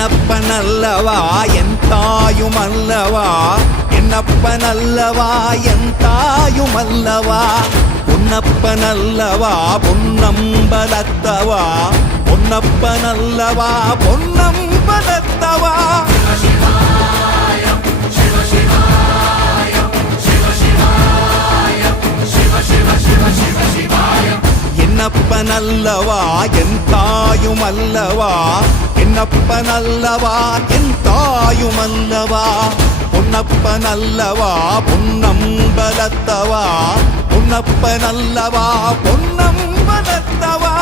என்னப்பனல்லவா என் தாயுமல்லவா, என்னப்பனல்லவா என் தாயுமல்லவா, பொன்னப்பனல்லவா பொன்னம்பலத்தவா, பொன்னப்பனல்லவா பொன்னம்பலத்தவா. என்னப்பனல்லவா என் தாயுமல்லவா, என்னப்பனல்லவா என் தாயுமல்லவா, பொன்னப்பனல்லவா பொன்னம்பலத்தவா, பொன்னப்பனல்லவா பொன்னம்பலத்தவா.